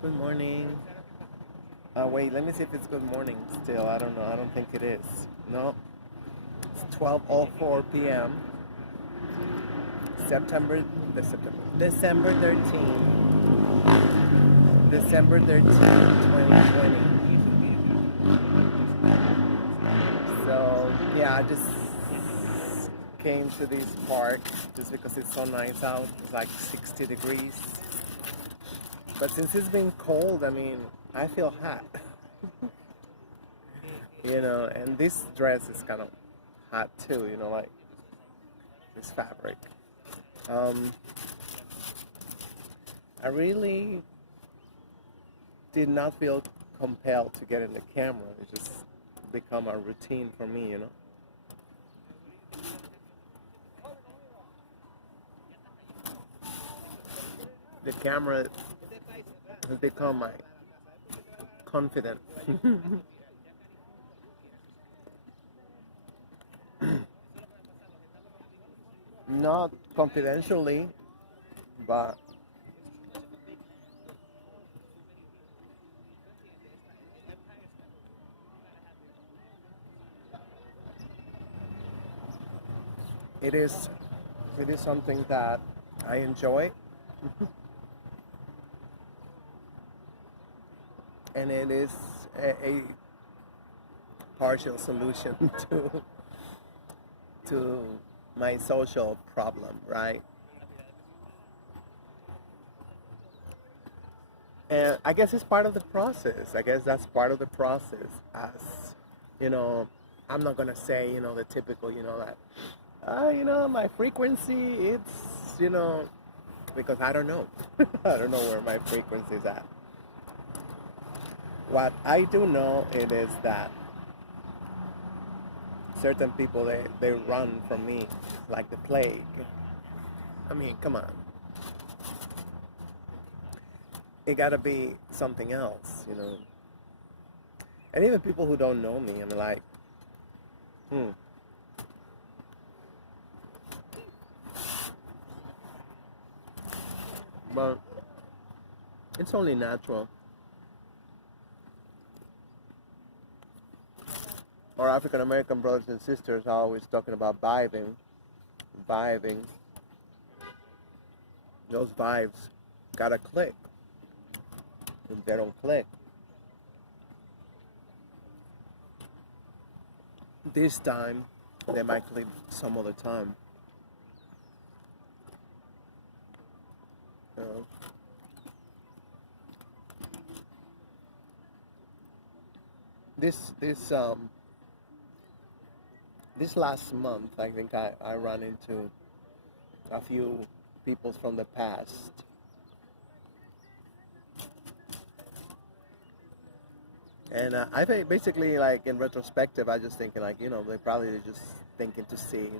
Good morning. Wait, let me see if it's good morning still. I don't know. I don't think it is. No, it's 12:04 p.m. December 13th, December 13th, 2020. So, yeah, I just came to this park just because it's so nice out. It's like 60 degrees. But since it's been cold, I mean, I feel hot. And this dress is kind of hot too, like this fabric. Um, I really did not feel compelled to get in the camera. It just become a routine for me. The camera has become my confidant. Not confidentially, but it is it is something that I enjoy, and it is a partial solution to my social problem, right? And I guess it's part of the process. I guess that's part of the process. As you know, I'm not gonna say the typical that my frequency it's because I don't know. I don't know where my frequency is at. What I do know it is that certain people they run from me like the plague. I mean, come on. It gotta be something else. And even people who don't know me, I'm like, hmm. But it's only natural. Our African American brothers and sisters are always talking about vibing. Those vibes gotta click. If they don't click, this time they might click some other time. You know? This this last month, I think I ran into a few people from the past. And I think basically, like in retrospective, I just thinking like, they probably just thinking to see,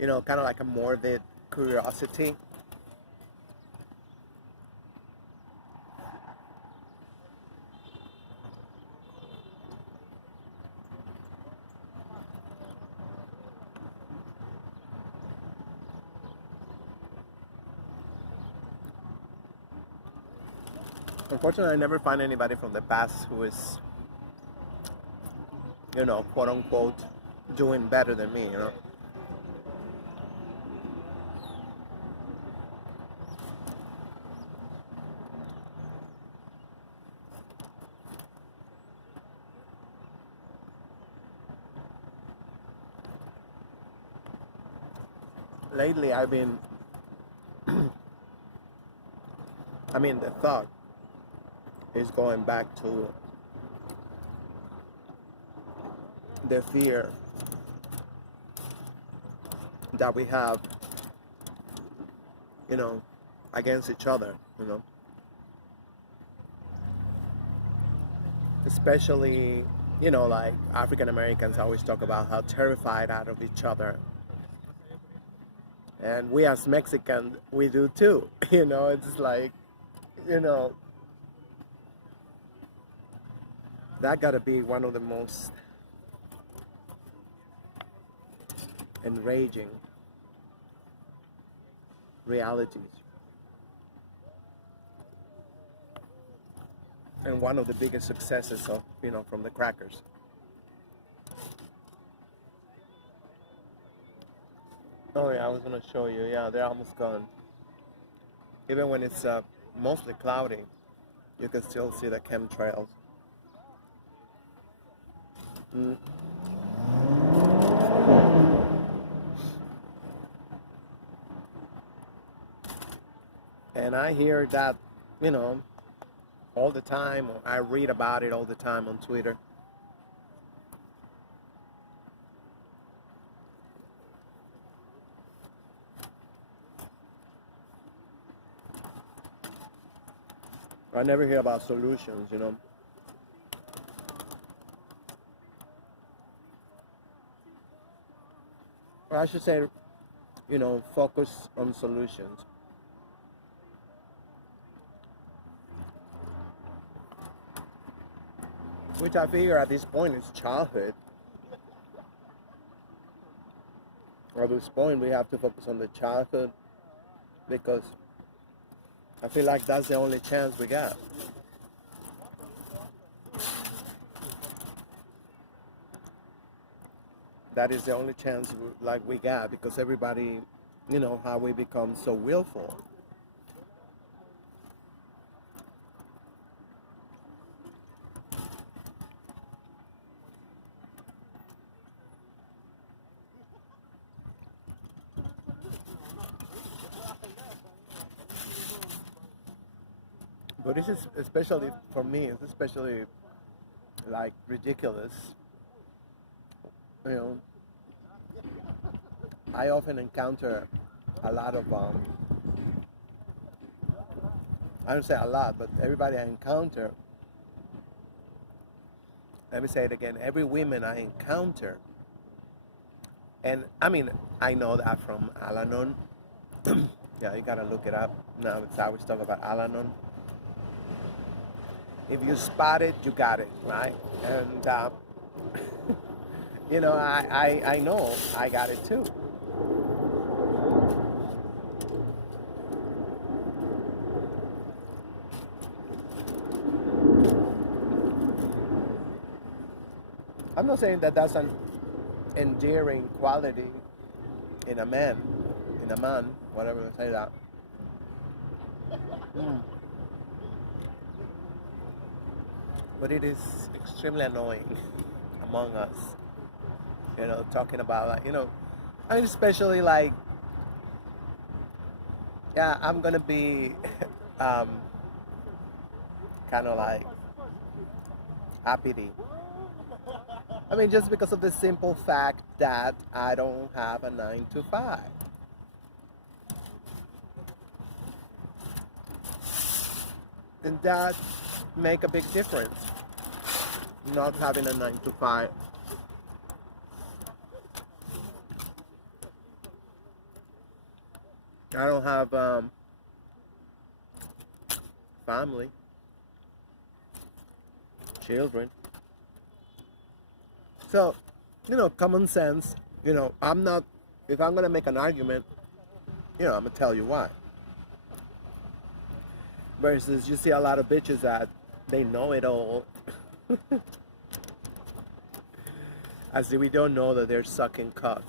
kind of like a morbid curiosity. Unfortunately, I never find anybody from the past who is, quote unquote, doing better than me. Lately, I've been, I mean, the thought is going back to the fear that we have, you know, against each other. Especially, like African Americans always talk about how terrified out of each other. And we as Mexicans, we do too. It's like, you know, that gotta be one of the most enraging realities. And one of the biggest successes of, from the crackers. Oh yeah, I was gonna show you. Yeah, they're almost gone. Even when it's mostly cloudy, you can still see the chemtrails. Mm. And I hear that, all the time, or I read about it all the time on Twitter. I never hear about solutions. Or I should say, focus on solutions. Which I figure at this point is childhood. At this point, we have to focus on the childhood because I feel like that's the only chance we got. That is the only chance we got because everybody, how we become so willful. But this is especially for me. It's especially like ridiculous. You know, I often encounter a lot of I don't say a lot, but everybody I encounter. Let me say it again. Every woman I encounter, and I mean I know that from Al-Anon. Yeah, you gotta look it up. Now it's always talk about Al-Anon. If you spot it, you got it, right? And I know I got it too. I'm not saying that that's an endearing quality in a man, whatever you say that. Mm. But it is extremely annoying among us, talking about, I mean, especially like, yeah, I'm gonna be kind of like uppity. I mean, just because of the simple fact that I don't have a 9 to 5. And that make a big difference, not having a 9 to 5. I don't have family, children. So, common sense, I'm not, if I'm going to make an argument, I'm going to tell you why. Versus you see a lot of bitches that they know it all. As if we don't know that they're sucking cock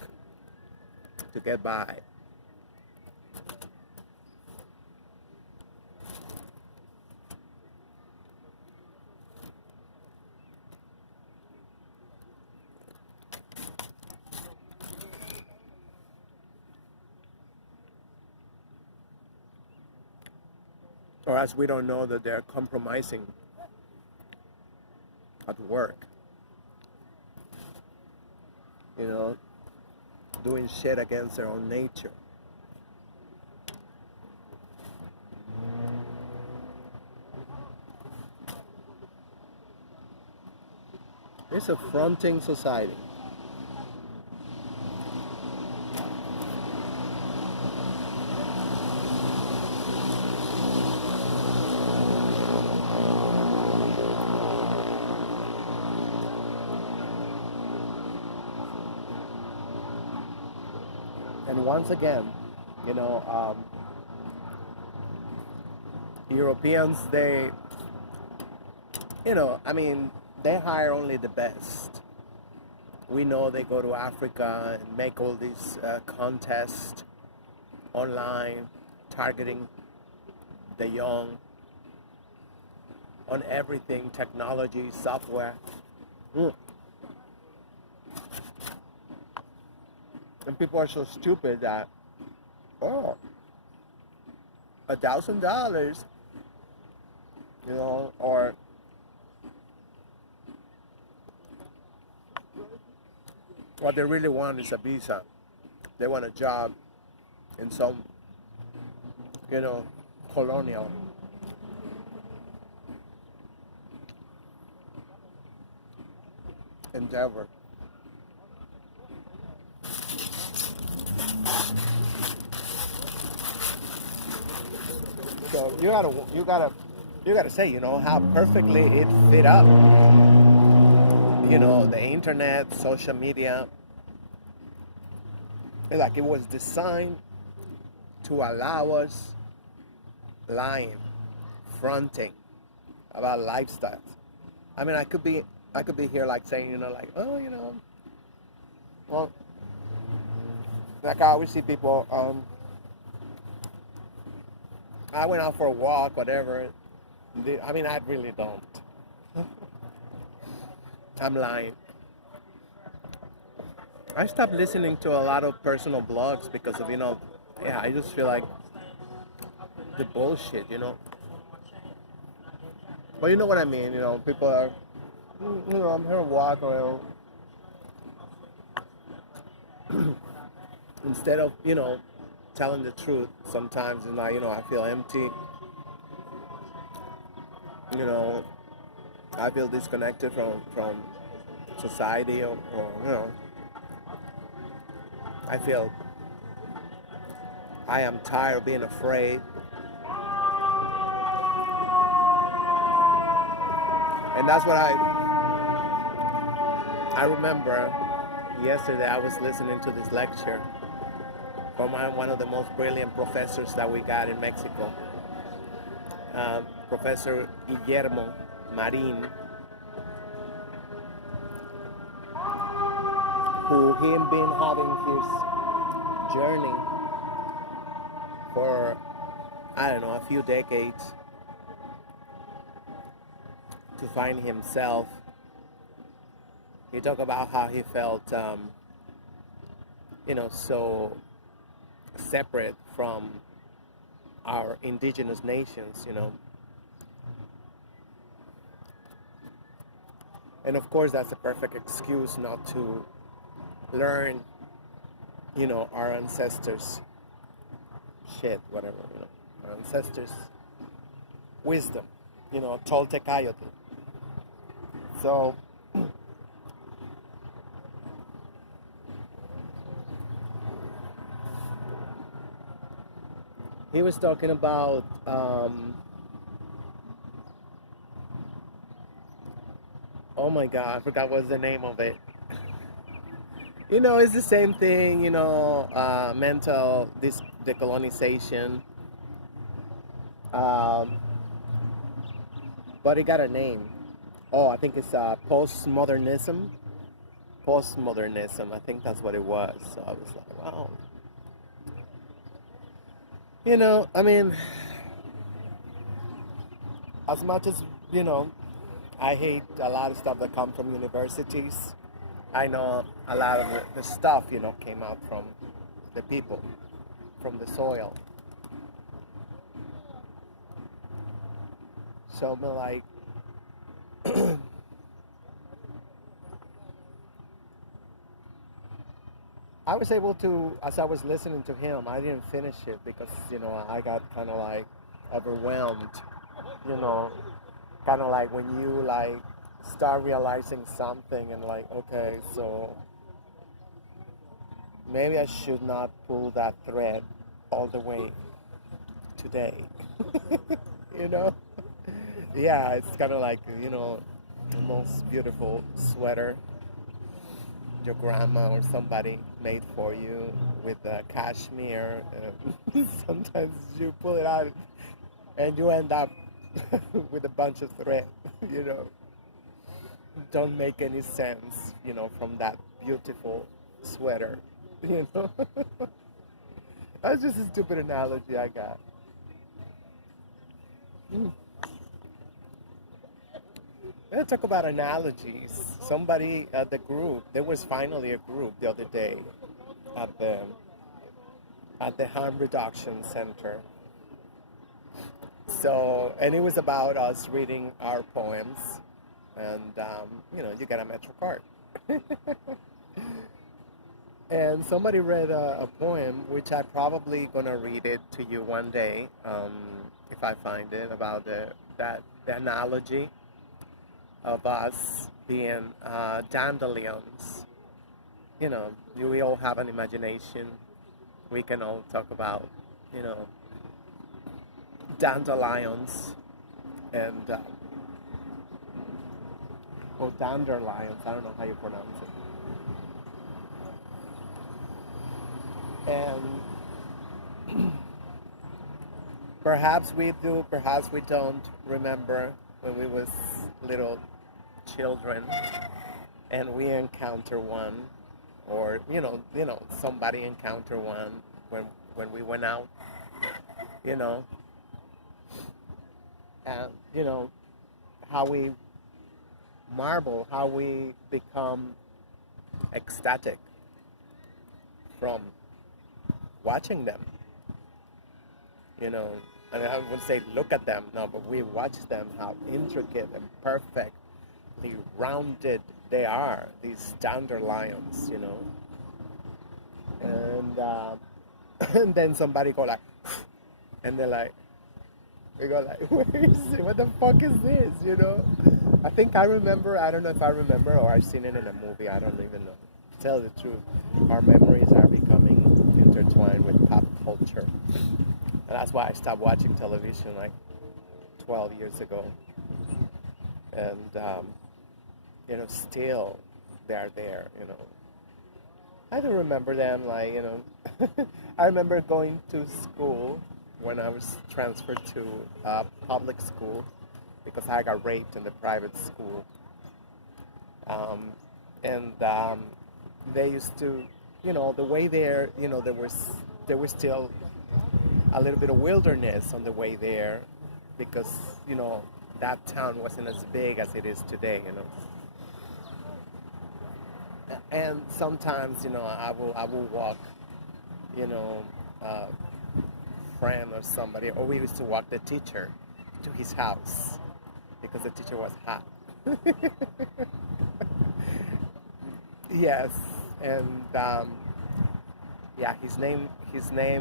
to get by. Or as we don't know that they're compromising at work. Doing shit against their own nature. It's a fronting society. And once again, Europeans, they, I mean, they hire only the best. We know they go to Africa and make all these contests online, targeting the young on everything, technology, software. Mm. And people are so stupid that, oh, $1,000, or what they really want is a visa. They want a job in some, colonial. Endeavor. So you gotta say, how perfectly it fit up. The internet, social media, like it was designed to allow us lying, fronting about lifestyles. I mean, I could be here like saying, like, oh, well, like I always see people, I went out for a walk, whatever. I mean, I really don't. I'm lying. I stopped listening to a lot of personal blogs because of, yeah, I just feel like the bullshit. But you know what I mean, people are, I'm here to walk around. Instead of, telling the truth, sometimes, I feel empty. I feel disconnected from society, or I feel I am tired of being afraid. And that's what I remember yesterday. I was listening to this lecture from one of the most brilliant professors that we got in Mexico, Professor Guillermo Marin, who him been having his journey for, I don't know, a few decades to find himself. He talked about how he felt, so separate from our indigenous nations, And of course, that's a perfect excuse not to learn, our ancestors' shit, whatever, our ancestors' wisdom, Toltecayotl. So, he was talking about oh my god, I forgot what's the name of it. It's the same thing, mental decolonization, um, but it got a name. Oh, I think it's postmodernism. Postmodernism, I think that's what it was. So I was like, wow. I mean, as much as, I hate a lot of stuff that comes from universities. I know a lot of the stuff, came out from the people, from the soil. So I'm like, I was able to, as I was listening to him, I didn't finish it because, I got kind of like overwhelmed, kind of like when you like start realizing something and like, okay, so maybe I should not pull that thread all the way today. you know? Yeah, it's kind of like, the most beautiful sweater your grandma or somebody made for you with cashmere. Sometimes you pull it out and you end up with a bunch of thread, you know, don't make any sense, you know, from that beautiful sweater, you know. That's just a stupid analogy I got. Mm. Let's talk about analogies. Somebody at the group, there was finally a group the other day at the harm reduction center. So, and it was about us reading our poems, and you know, you get a Metro card. And somebody read a poem, which I probably gonna read it to you one day, if I find it, about the analogy of us being dandelions. You know, we all have an imagination. We can all talk about, you know, dandelions and or dandelions. I don't know how you pronounce it. And perhaps we do, perhaps we don't remember when we was little children and we encounter one, or somebody encounter one when we went out, you know, and you know how we marvel, how we become ecstatic from watching them, you know. I mean, I would say look at them, no, but we watch them, how intricate and perfectly rounded they are, these dandelions, you know. And and then somebody go like, and they're like, we go like, where is it? What the fuck is this? You know? I think I remember. I don't know if I remember or I've seen it in a movie. I don't even know. To tell the truth, our memories are becoming intertwined with pop culture, and that's why I stopped watching television like 12 years ago. And you know, still they're there. You know, I do remember them. Like, you know, I remember going to school when I was transferred to public school because I got raped in the private school. And they used to, you know, the way there, you know, there was still a little bit of wilderness on the way there because, you know, that town wasn't as big as it is today, you know. And sometimes, you know, I will walk, you know, friend or somebody, or we used to walk the teacher to his house because the teacher was hot. Yes, and yeah, his name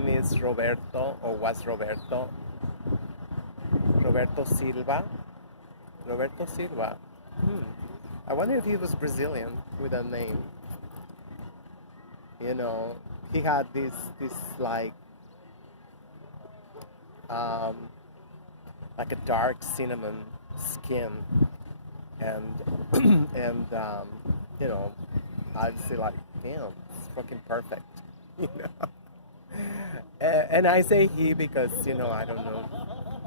is Roberto, or was Roberto Silva. Roberto Silva. I wonder if he was Brazilian with that name. You know, he had this um, like a dark cinnamon skin, and you know, I'd say like, damn, it's fucking perfect, you know. And I say he because, you know, I don't know,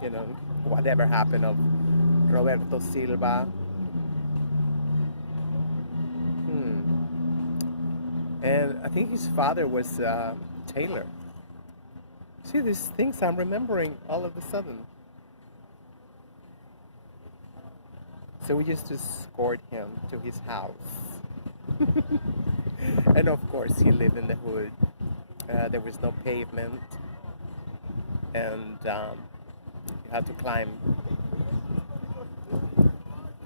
you know, whatever happened of Roberto Silva. And I think his father was Taylor. See, these things I'm remembering all of a sudden. So we used to escort him to his house. And of course, he lived in the hood. There was no pavement. And you had to climb.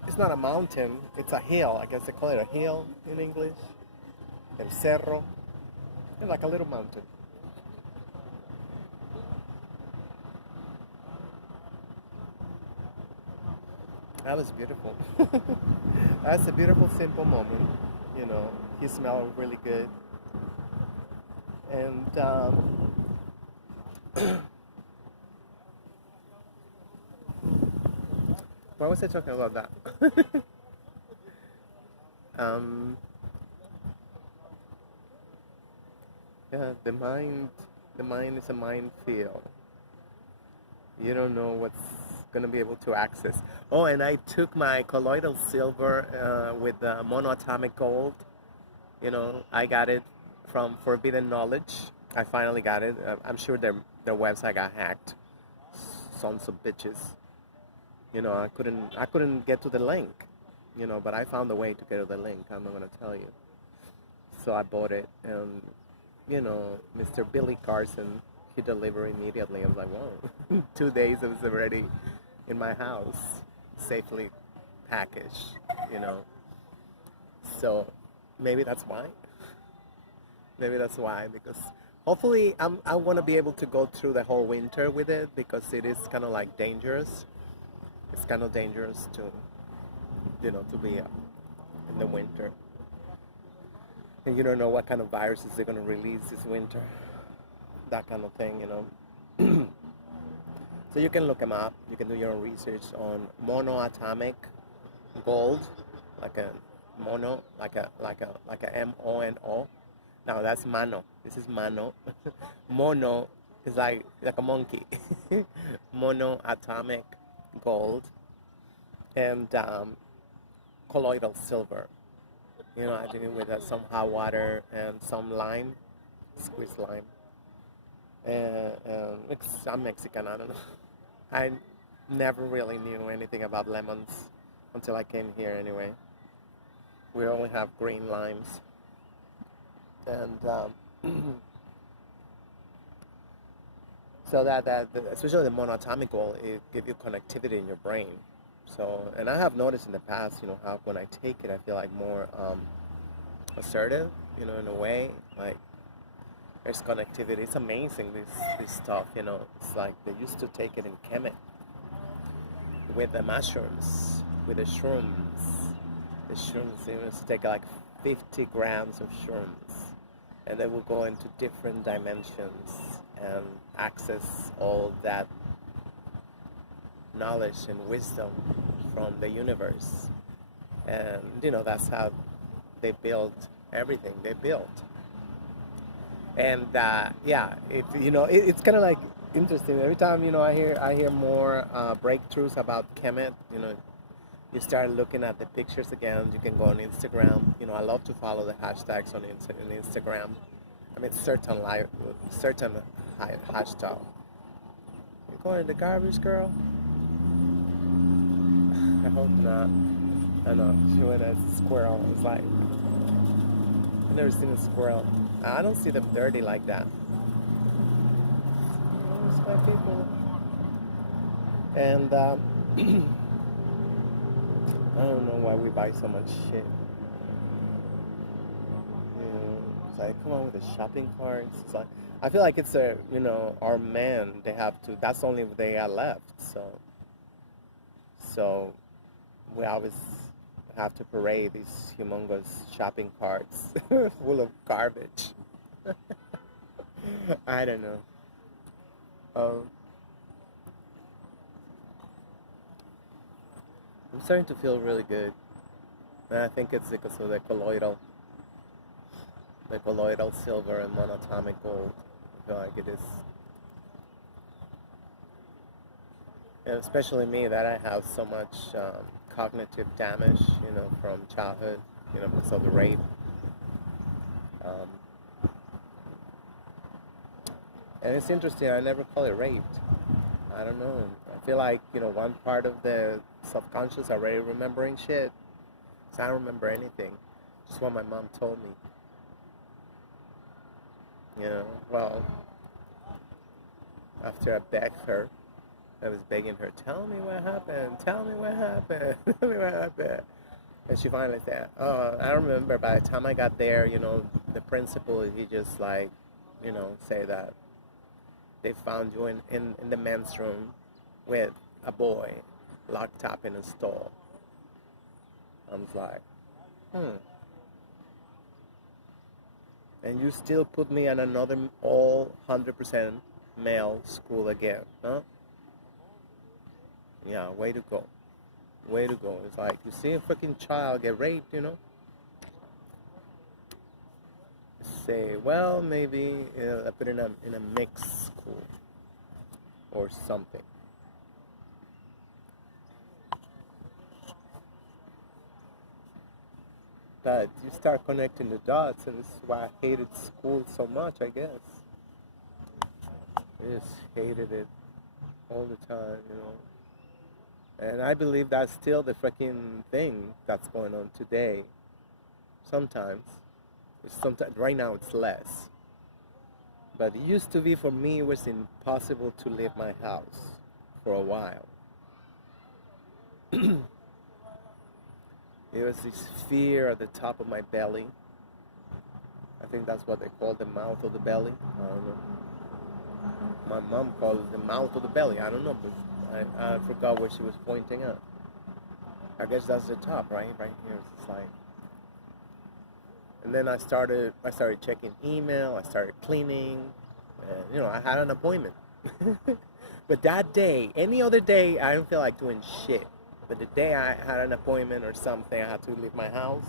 It's not a mountain, it's a hill. I guess they call it a hill in English. El cerro. It's like a little mountain. That was beautiful. That's a beautiful, simple moment. You know, he smelled really good. And why was I talking about that? um, yeah, the mind is a minefield. You don't know what's gonna be able to access. Oh, and I took my colloidal silver with the monoatomic gold. You know, I got it from Forbidden Knowledge. I finally got it. I'm sure their website got hacked. Sons of bitches. You know, I couldn't get to the link. You know, but I found a way to get to the link. I'm not gonna tell you. So I bought it, and you know, Mr. Billy Carson, he delivered immediately. I was like, whoa. 2 days it was already in my house, safely packaged. You know, so maybe that's why. Maybe that's why, because hopefully I want to be able to go through the whole winter with it, because it is kind of like dangerous. It's kind of dangerous to, you know, to be in the winter. And you don't know what kind of viruses they're going to release this winter. That kind of thing, you know. So you can look them up. You can do your own research on monoatomic gold, like a mono, like a MONO. Now that's mano. This is mano. Mono is like a monkey. Monoatomic gold and colloidal silver. You know, I did it with some hot water and some lime, squeezed lime. I'm Mexican. I don't know. I never really knew anything about lemons until I came here. Anyway, we only have green limes, and so especially the monoatomic oil, it gives you connectivity in your brain. So, and I have noticed in the past, you know, how when I take it, I feel like more assertive, you know, in a way, like there's connectivity. It's amazing, this stuff, you know. It's like they used to take it in Kemet with the mushrooms, with the shrooms. The shrooms, they used to take like 50 grams of shrooms, and they will go into different dimensions and access all that knowledge and wisdom from the universe. And, you know, that's how they built everything they built. And yeah, it's kind of like interesting. Every time, you know, I hear more breakthroughs about Kemet. You know, you start looking at the pictures again. You can go on Instagram. You know, I love to follow the hashtags on Instagram. I mean, certain hashtag. You going in the garbage, girl? I hope not. I know she went as a squirrel. It's like I've never seen a squirrel. I don't see them dirty like that. It's my people. And I don't know why we buy so much shit. You know, it's like, come on with the shopping carts. It's like, I feel like it's our men. They have to. That's the only they got left. So we always have to parade these humongous shopping carts full of garbage. I don't know. Um, I'm starting to feel really good, and I think it's because of the colloidal silver and monatomic gold. I feel like it is, and especially me that I have so much cognitive damage, you know, from childhood, you know, because of the rape. Um, and it's interesting. I never call it raped. I don't know. I feel like, you know, one part of the subconscious already remembering shit. So I don't remember anything. Just what my mom told me. You know, well, after I begged her, I was begging her, tell me what happened, tell me what happened, tell me what happened. And she finally said, oh, I remember by the time I got there, you know, the principal, he just like, you know, say that they found you in the men's room with a boy locked up in a stall. I was like, And you still put me in another all 100% male school again, huh? Yeah, way to go. Way to go. It's like, you see a freaking child get raped, you know? Say, well, maybe I put it in a mixed school or something. But you start connecting the dots, and this is why I hated school so much, I guess. I just hated it all the time, you know. And I believe that's still the freaking thing that's going on today. Sometimes. Sometimes right now it's less. But it used to be, for me, it was impossible to leave my house for a while. There was this fear at the top of my belly. I think that's what they call the mouth of the belly. I don't know. My mom called it the mouth of the belly. I don't know, but I forgot where she was pointing at. I guess that's the top, right? Right here. It's like. And then I started checking email. I started cleaning. And, you know, I had an appointment. But that day, any other day, I didn't feel like doing shit. But the day I had an appointment or something, I had to leave my house.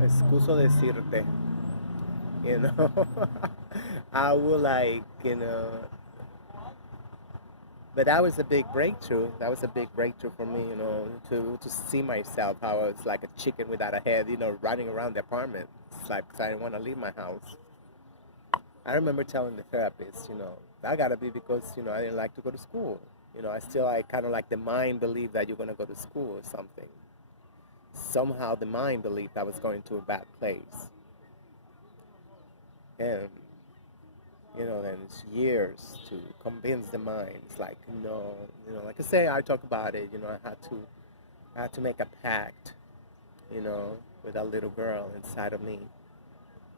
Excuso decirte, you know. I would like, you know. But that was a big breakthrough. That was a big breakthrough for me, you know, to see myself, how I was like a chicken without a head, you know, running around the apartment. It's like, because I didn't want to leave my house. I remember telling the therapist, you know, that gotta be because, you know, I didn't like to go to school. You know, I kind of like the mind believed that you're going to go to school or something. Somehow the mind believed I was going to a bad place. And, you know, then it's years to convince the mind. It's like, no, you know, like I say, I talk about it, you know, I had to make a pact, you know, with that little girl inside of me,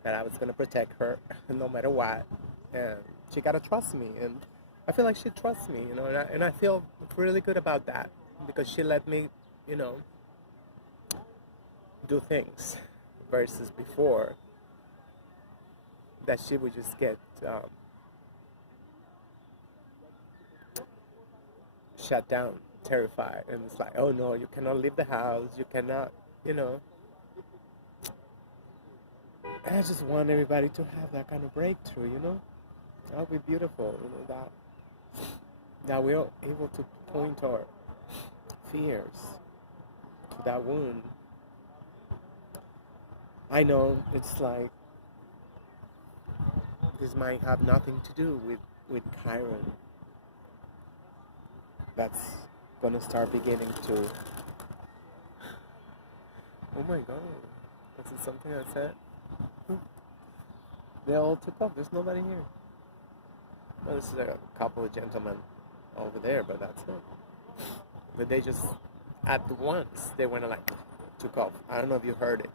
that I was going to protect her no matter what. And she got to trust me. And I feel like she trusts me, you know, and I feel really good about that, because she let me, you know, do things, versus before that she would just get shut down, terrified, and it's like, oh no, you cannot leave the house, you cannot, you know. And I just want everybody to have that kind of breakthrough, you know. That would be beautiful, you know, that we're able to point our fears to that wound. I know it's like, this might have nothing to do with Chiron. That's gonna start beginning to. Oh my god. This is something I said. They all took off. There's nobody here. Well, this is a couple of gentlemen over there, but that's it. But they just, at once, they went like, took off. I don't know if you heard it.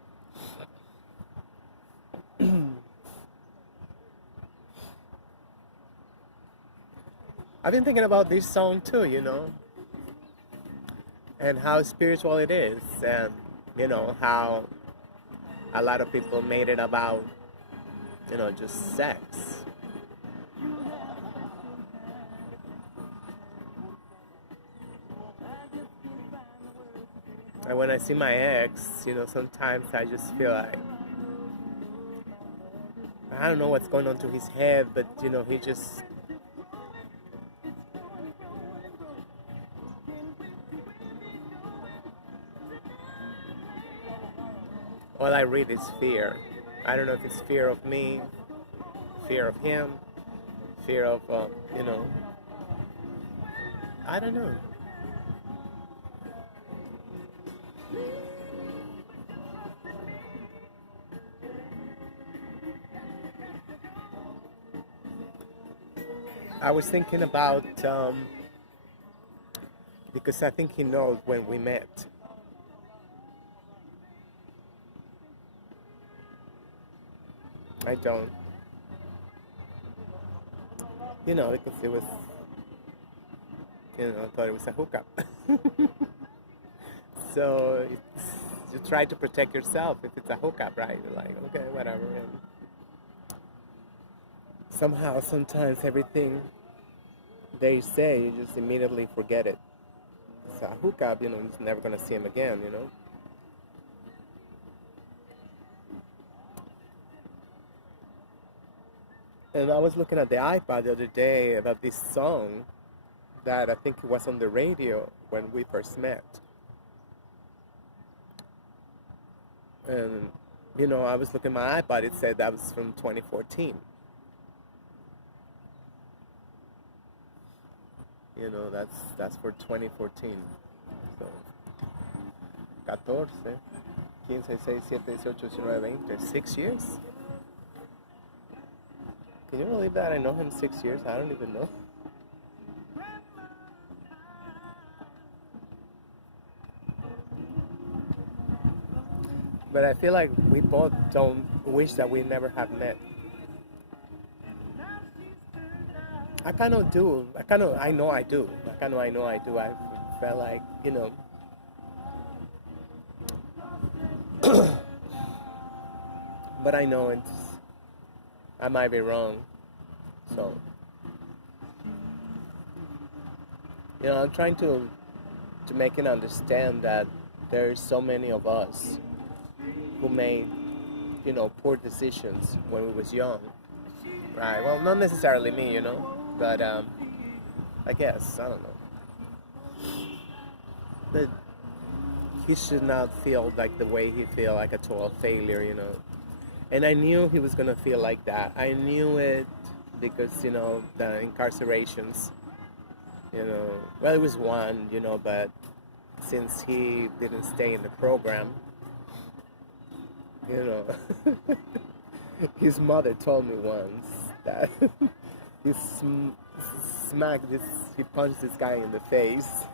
I've been thinking about this song too, you know, and how spiritual it is, and, you know, how a lot of people made it about, you know, just sex. And when I see my ex, you know, sometimes I just feel like, I don't know what's going on to his head, but, you know, he just, all I read is fear. I don't know if it's fear of me, fear of him, fear of, you know, I don't know. I was thinking about, because I think he knows when we met. I don't. You know, because it was, you know, I thought it was a hookup. So you try to protect yourself if it's a hookup, right? You're like, okay, whatever. And somehow, sometimes everything they say, you just immediately forget it. It's a hookup, you know, you're never going to see him again, you know. And I was looking at the iPad the other day about this song that I think it was on the radio when we first met. And, I was looking at my iPod, it said that was from 2014. That's for 2014. So, 14, 15, 16, 17, 18, 19, 20. 6 years? Can you believe that? I know him 6 years. I don't even know. But I feel like we both don't wish that we never had met. I kind of do. I know I do. I know I do. I felt like, but I know I might be wrong. So, I'm trying to make it understand that there's so many of us who made, poor decisions when we was young. Right. Well, not necessarily me, but I guess, I don't know. But he should not feel like the way he feel, like a total failure, And I knew he was gonna feel like that. I knew it because, the incarcerations, well, it was one, but since he didn't stay in the program, his mother told me once that he he punched this guy in the face,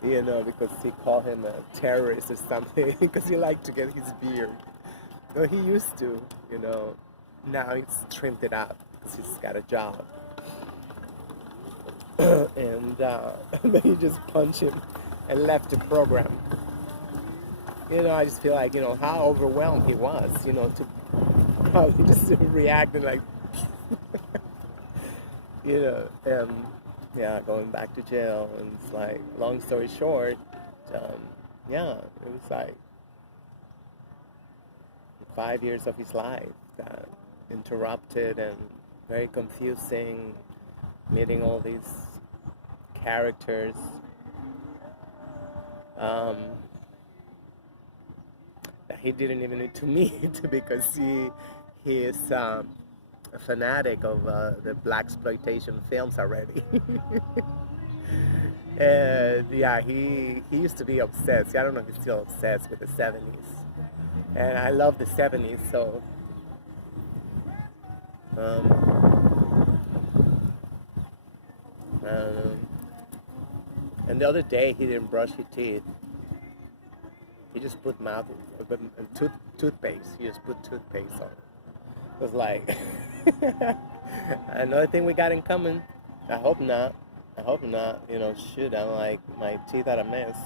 because he called him a terrorist or something, because he liked to get his beard. No, he used to, now he's trimmed it up because he's got a job. And then he just punched him and left the program. I just feel like, how overwhelmed he was, to probably just reacting like, yeah, going back to jail. And it's like, long story short, yeah, it was like 5 years of his life that interrupted and very confusing, meeting all these characters. That he didn't even need to meet because he is a fanatic of the blaxploitation films already. And yeah, he used to be obsessed. I don't know if he's still obsessed with the 70s. And I love the 70s, so I don't know. And the other day he didn't brush his teeth. He just put toothpaste. He just put toothpaste on. It was like another thing we got in common. I hope not. Shoot, I'm like, my teeth are a mess.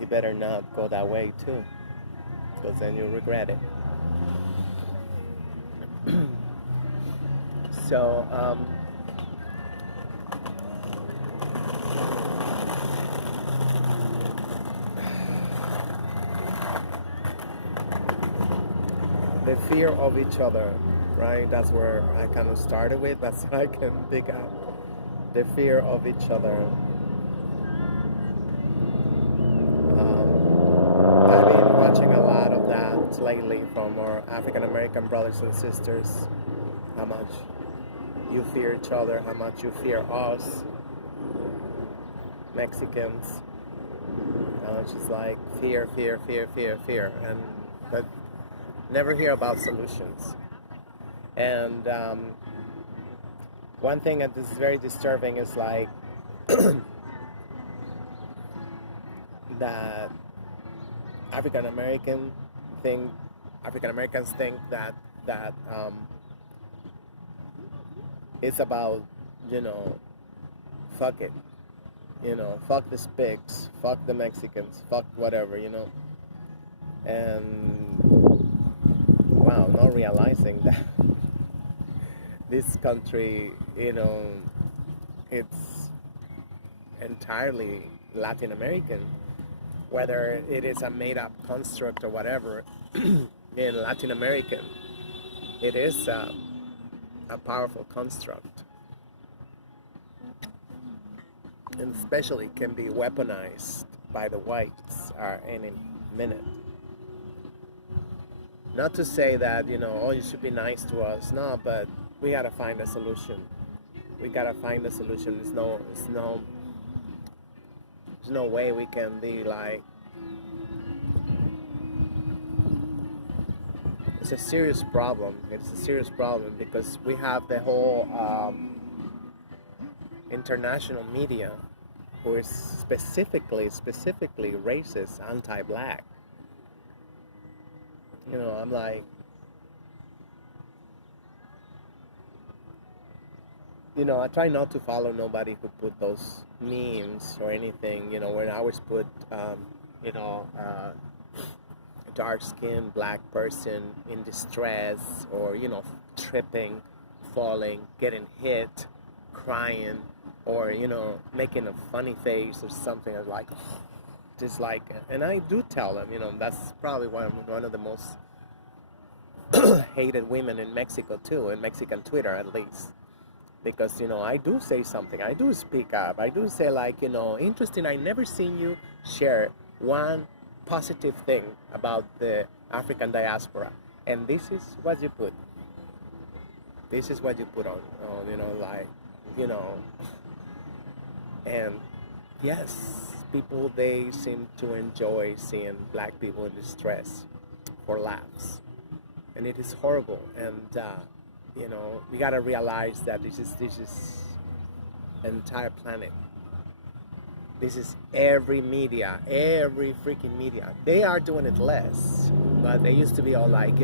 You better not go that way too, because then you'll regret it. So, the fear of each other, right? That's where I kind of started with. That's what I can pick up. The fear of each other. I've been watching a lot of that lately from our African American brothers and sisters. How much you fear each other, how much you fear us, Mexicans. How much it's like fear, but never hear about solutions. And one thing that is very disturbing is like that African Americans think that it's about, fuck it, fuck the Spics, fuck the Mexicans, fuck whatever, and wow, not realizing that this country, it's entirely Latin American, whether it is a made-up construct or whatever. In Latin American, it is a powerful construct, and especially can be weaponized by the whites, our enemy. minute. Not to say that, oh, you should be nice to us. No, but we gotta find a solution. We gotta find a solution. There's no way we can be like. It's a serious problem. It's a serious problem because we have the whole international media who is specifically racist, anti-black. I'm like, I try not to follow nobody who put those memes or anything, when I always put, you know, uh, a dark-skinned black person in distress or, tripping, falling, getting hit, crying, or, making a funny face or something. I was like, just like, and I do tell them, that's probably one of the most hated women in Mexico too, in Mexican Twitter at least. Because, I do say something, I do speak up, I do say like, interesting, I never seen you share one positive thing about the African diaspora. And this is what you put. This is what you put on like, and yes, people, they seem to enjoy seeing black people in distress for laughs. And it is horrible. And, we gotta realize that this is the entire planet. This is every freaking media. They are doing it less, but they used to be all like,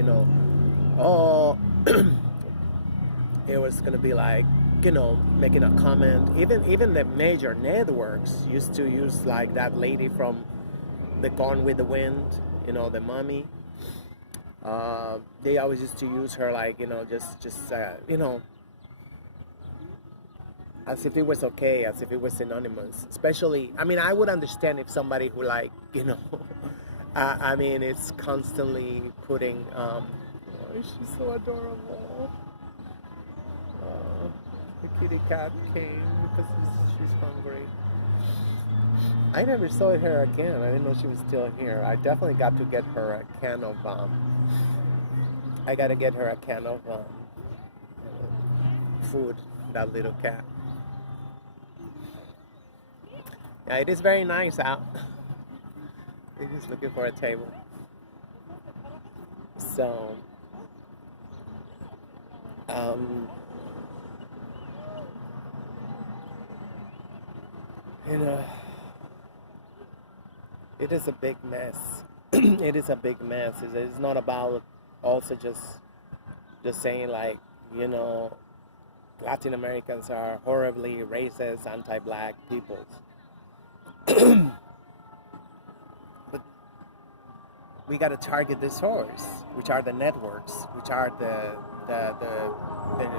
oh, it was gonna be like, making a comment. Even the major networks used to use like that lady from the Gone with the Wind, the mummy. They always used to use her like, just as if it was okay, as if it was synonymous. Especially, I would understand if somebody who like, it's constantly putting, oh, she's so adorable. The kitty cat came because she's hungry. I never saw her again. I didn't know she was still here. I definitely got to get her a can of, food, that little cat. Yeah, it is very nice out. He's looking for a table. So, it is a big mess. It is a big mess. It's not about also just saying like, Latin Americans are horribly racist, anti-black peoples. But we got to target the source, which are the networks, which are the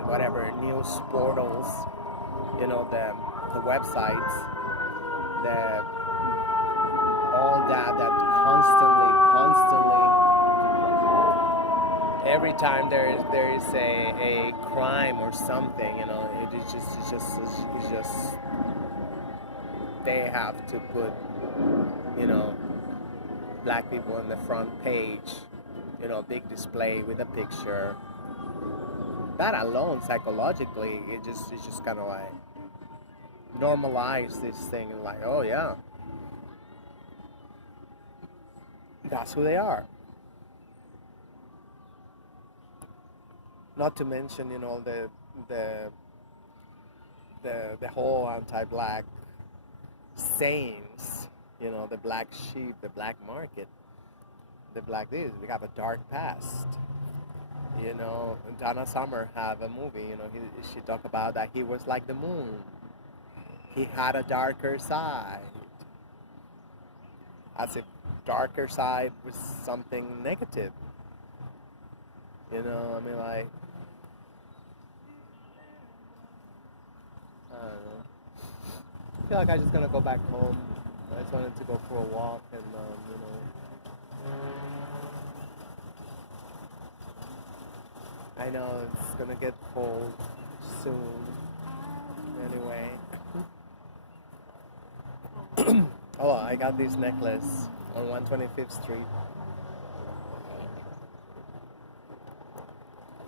whatever news portals, the websites, all that constantly, every time there is a crime or something, it's just they have to put, black people on the front page, big display with a picture. That alone, psychologically, it's just kind of like normalize this thing and like, oh yeah, that's who they are. Not to mention, the whole anti-black sayings, the black sheep, the black market, the black this. We have a dark past. Donna Summer have a movie. She talked about that he was like the moon. He had a darker side, as if darker side was something negative. Like, I don't know. I feel like I'm just gonna go back home. I just wanted to go for a walk and, I know it's gonna get cold soon. Anyway. Oh, I got this necklace on 125th Street.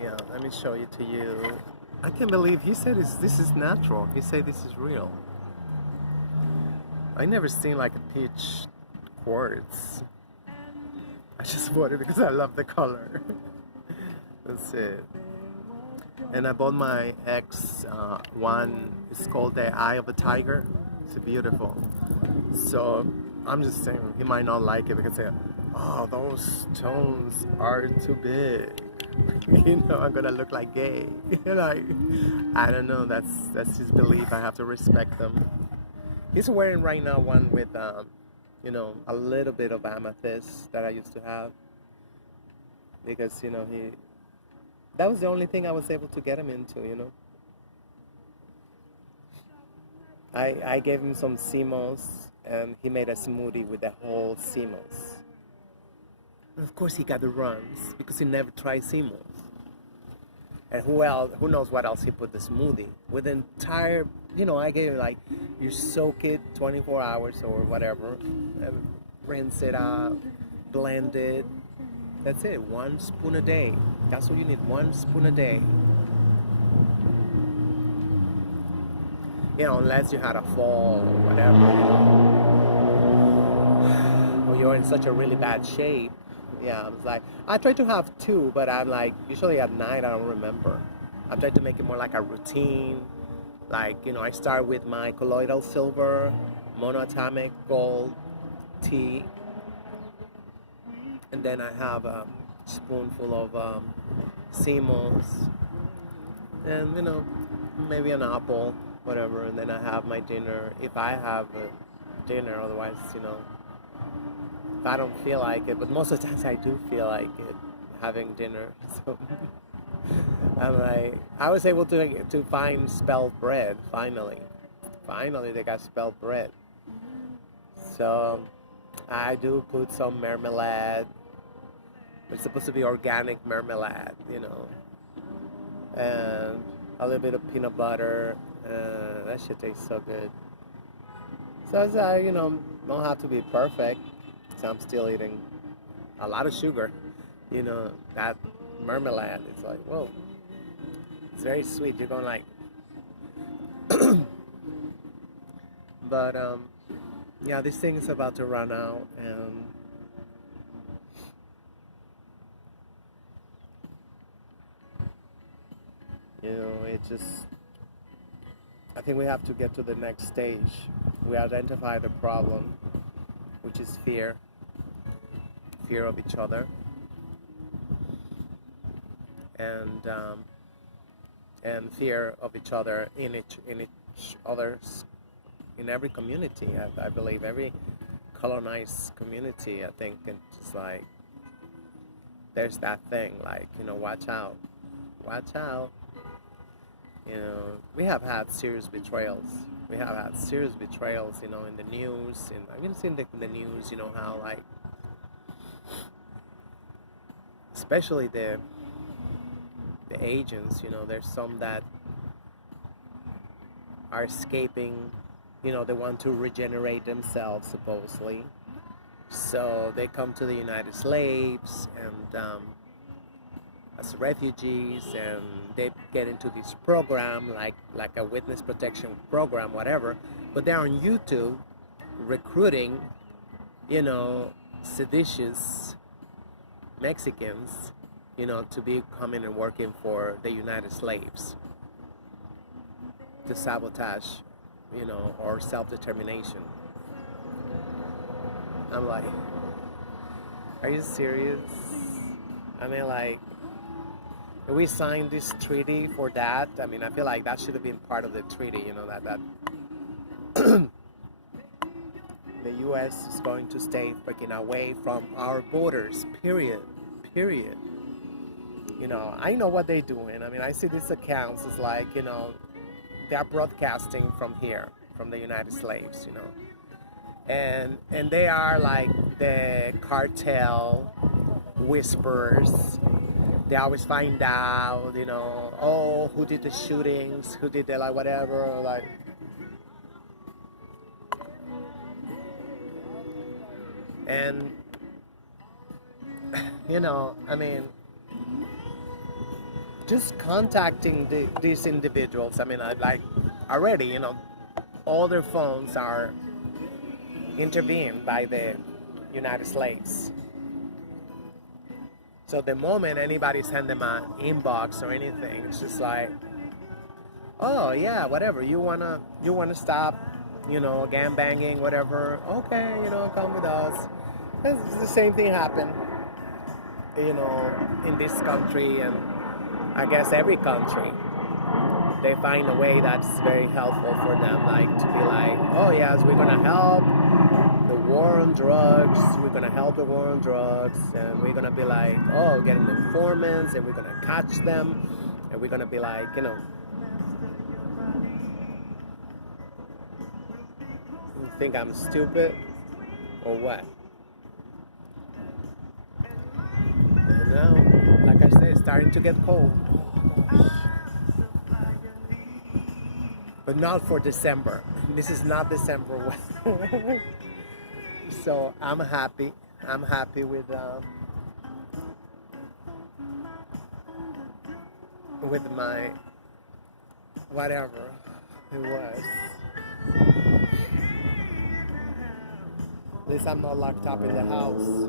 Yeah, let me show it to you. I can't believe he said this is natural. He said this is real. I never seen like a peach quartz. I just bought it because I love the color. That's it. And I bought my ex one. It's called the Eye of a Tiger. It's beautiful. So I'm just saying he might not like it because oh, those stones are too big. You know, I'm gonna look like gay. Like, I don't know. That's his belief. I have to respect them. He's wearing right now one with you know, a little bit of amethyst that I used to have, because you know that was the only thing I was able to get him into. You know, I gave him some sea moss and he made a smoothie with the whole sea moss. And of course he got the runs because he never tried sea moss. And who knows what else he put the smoothie with the entire, you know, I gave him like, you soak it 24 hours or whatever, and rinse it out, blend it. That's it, 1 spoon a day. That's what you need, 1 spoon a day. You know, unless you had a fall or whatever, you know, or you're in such a really bad shape. Yeah, I was like, I try to have 2, but I'm like, usually at night I don't remember. I try to make it more like a routine. Like, you know, I start with my colloidal silver, monoatomic gold tea, and then I have a spoonful of sea moss, and you know, maybe an apple, whatever, and then I have my dinner if I have a dinner. Otherwise, you know, if I don't feel like it, but most of the times I do feel like it, having dinner. So I'm like, I was able to find spelled bread finally. Finally, they got spelled bread. So I do put some marmalade. It's supposed to be organic marmalade, you know, and a little bit of peanut butter. That shit tastes so good. So it's, you know, don't have to be perfect. So I'm still eating a lot of sugar. You know, that marmalade, it's like, whoa. It's very sweet. You're going like, but yeah, this thing is about to run out, and you know, it just, I think we have to get to the next stage. We identify the problem, which is fear of each other, and fear of each other in each other's, in every community. I believe every colonized community, I think it's like there's that thing, like, you know, watch out. You know, we have had serious betrayals. You know, in the news, and I've been seeing in the news, you know, how like, especially the agents, you know, there's some that are escaping, you know, they want to regenerate themselves supposedly, so they come to the United States and as refugees, and they get into this program like a witness protection program, whatever, but they're on YouTube recruiting, you know, seditious Mexicans, you know, to be coming and working for the United States to sabotage, you know, or self-determination. I'm like, are you serious? I mean, like, if we signed this treaty for that, I mean, I feel like that should have been part of the treaty, you know, that the U.S. is going to stay freaking away from our borders, period. You know, I know what they're doing. I mean, I see these accounts. It's like, you know, they're broadcasting from here, from the United States, you know. And they are like the cartel whisperers. They always find out, you know, oh, who did the shootings, who did the, like, whatever, like. And, I mean, just contacting these individuals, I mean, I like already, all their phones are intervened by the United States. So the moment anybody send them an inbox or anything, it's just like, oh yeah, whatever, you wanna stop, gang banging, whatever. Okay, come with us. It's the same thing happened, in this country, and I guess every country. They find a way that's very helpful for them, like to be like, oh yes, we're gonna help the war on drugs, we're gonna help the war on drugs, and we're gonna be like, oh, getting the informants, and we're gonna catch them, and we're gonna be like, you think I'm stupid or what? And now, like I said, it's starting to get cold. But not for December. This is not December weather. So I'm happy. I'm happy with my whatever it was. At least I'm not locked up in the house.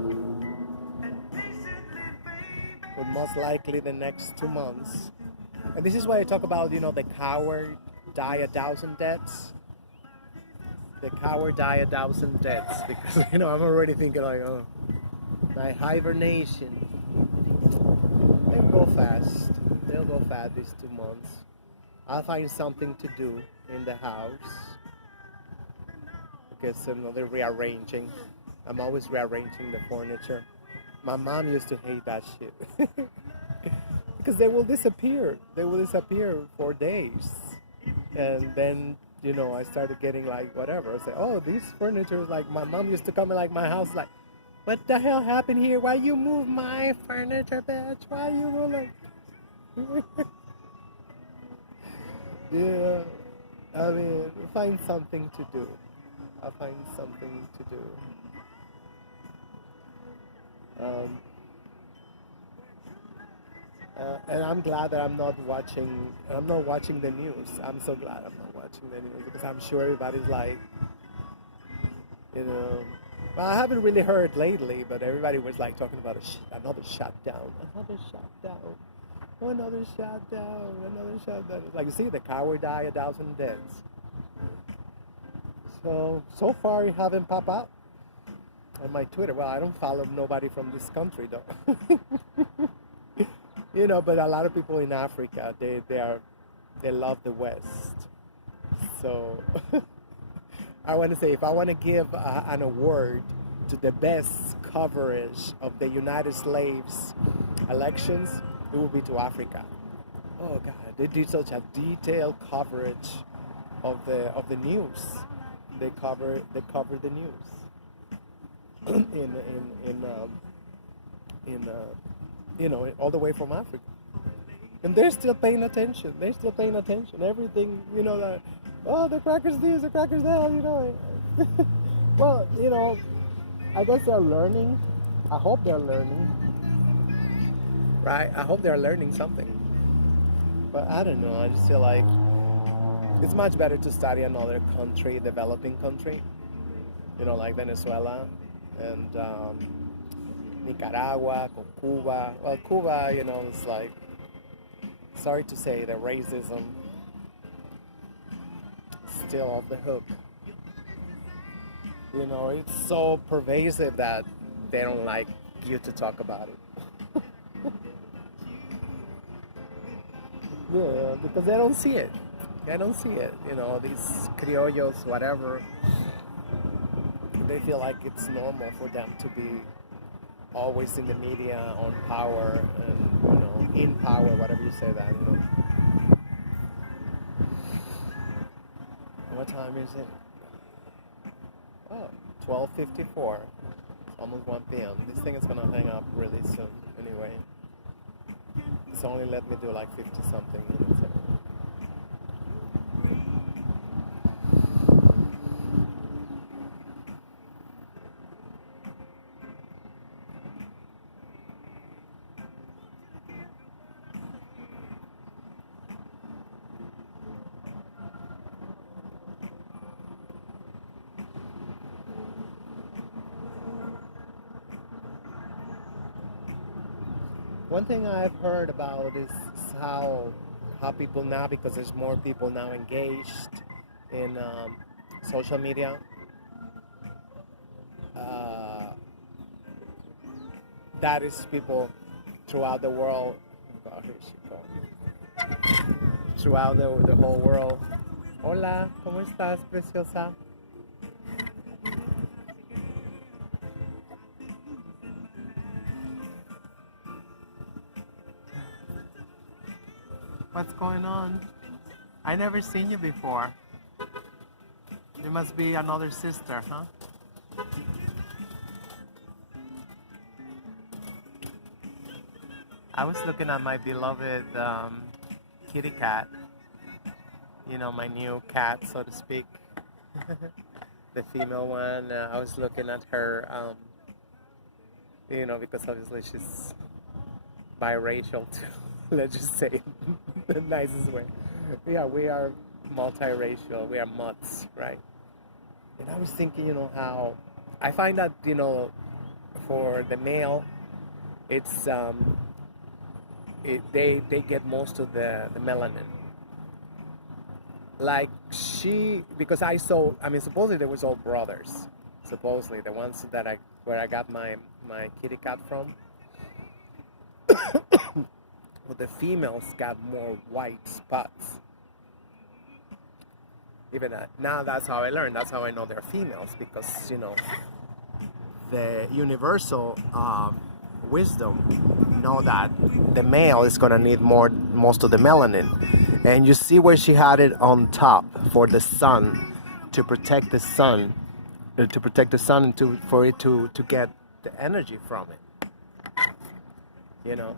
But most likely the next 2 months. And this is why I talk about, the coward die a thousand deaths. The coward die a thousand deaths, because I'm already thinking like, oh, my hibernation. They'll go fast. They'll go fast these 2 months. I'll find something to do in the house, because they're rearranging. I'm always rearranging the furniture. My mom used to hate that shit because they will disappear. They will disappear for days. And then, I started getting like whatever. I say, oh, these furniture, like my mom used to come in like my house, like, what the hell happened here? Why you move my furniture, bitch? Why you move like? Yeah, I mean, find something to do. I'll find something to do. And I'm glad that I'm not watching the news. I'm so glad I'm not watching the news, because I'm sure everybody's like, well, I haven't really heard lately, but everybody was like talking about another shutdown, another shutdown, another shutdown, another shutdown. It's like, you see, the coward die a thousand deaths. So far it haven't popped up on my Twitter. Well, I don't follow nobody from this country though. But a lot of people in Africa, they love the West. So I want to say, if I want to give an award to the best coverage of the United States elections, it will be to Africa. Oh God, they did such a detailed coverage of the news. They cover the news in all the way from Africa, and they're still paying attention. Everything, that, oh, the crackers this, the crackers that, Well, I guess they're learning. I hope they're learning. Right? I hope they're learning something. But I don't know. I just feel like it's much better to study another country, developing country, like Venezuela and Nicaragua, Cuba. Well, Cuba, it's like, sorry to say, the racism still off the hook. It's so pervasive that they don't like you to talk about it. Yeah, because they don't see it. They don't see it. These criollos, whatever, they feel like it's normal for them to be always in the media, on power, and in power, whatever you say that. What time is it? Oh, 12:54. Almost 1 p.m. This thing is gonna hang up really soon. Anyway, it's only let me do like 50 something minutes. One thing I've heard about is how people now, because there's more people now engaged in social media. Uh, that is people throughout the world. Oh God, here she goes. Throughout the whole world. Hola, ¿cómo estás, preciosa? What's going on? I never seen you before. You must be another sister, huh? I was looking at my beloved kitty cat. You know, my new cat, so to speak. The female one. I was looking at her, you know, because obviously she's biracial too. Let's just say it the nicest way. Yeah, we are multiracial. We are mutts, right? And I was thinking, you know, how I find that, you know, for the male, it's they get most of the melanin. Like she, because I mean, supposedly there was all brothers. Supposedly the ones that where I got my kitty cat from. But the females got more white spots. Even now, that's how I learned. That's how I know they're females, because you know the universal wisdom know that the male is gonna need most of the melanin, and you see where she had it on top for the sun, to protect the sun, and for it to get the energy from it. You know,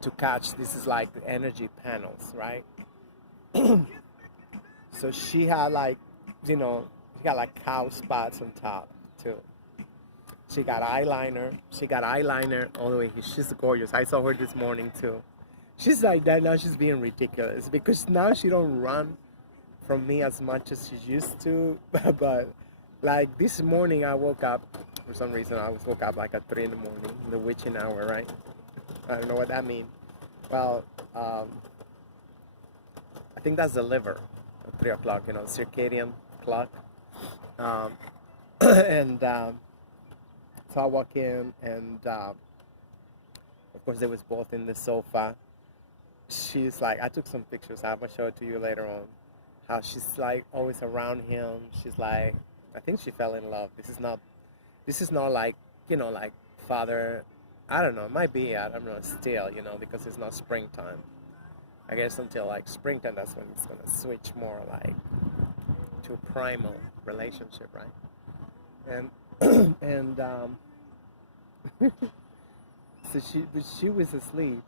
to catch, this is like the energy panels, right? So she had like, you know, she got like cow spots on top too. She got eyeliner. She got eyeliner all the way. She's gorgeous. I saw her this morning too. She's like that now. She's being ridiculous because now she don't run from me as much as she used to. But like this morning, I woke up for some reason. Woke up like at 3 in the morning, the witching hour, right? I don't know what that means. Well, I think that's the liver. At 3 o'clock, you know, circadian clock. Um, and so I walk in, and of course they was both in the sofa. She's like, I took some pictures. I'm gonna show it to you later on. How she's like always around him. She's like, I think she fell in love. This is not like, you know, like father. I don't know. It might be. I don't know. Still, you know, because it's not springtime. I guess until like springtime, that's when it's gonna switch more like to a primal relationship, right? And and so she was asleep.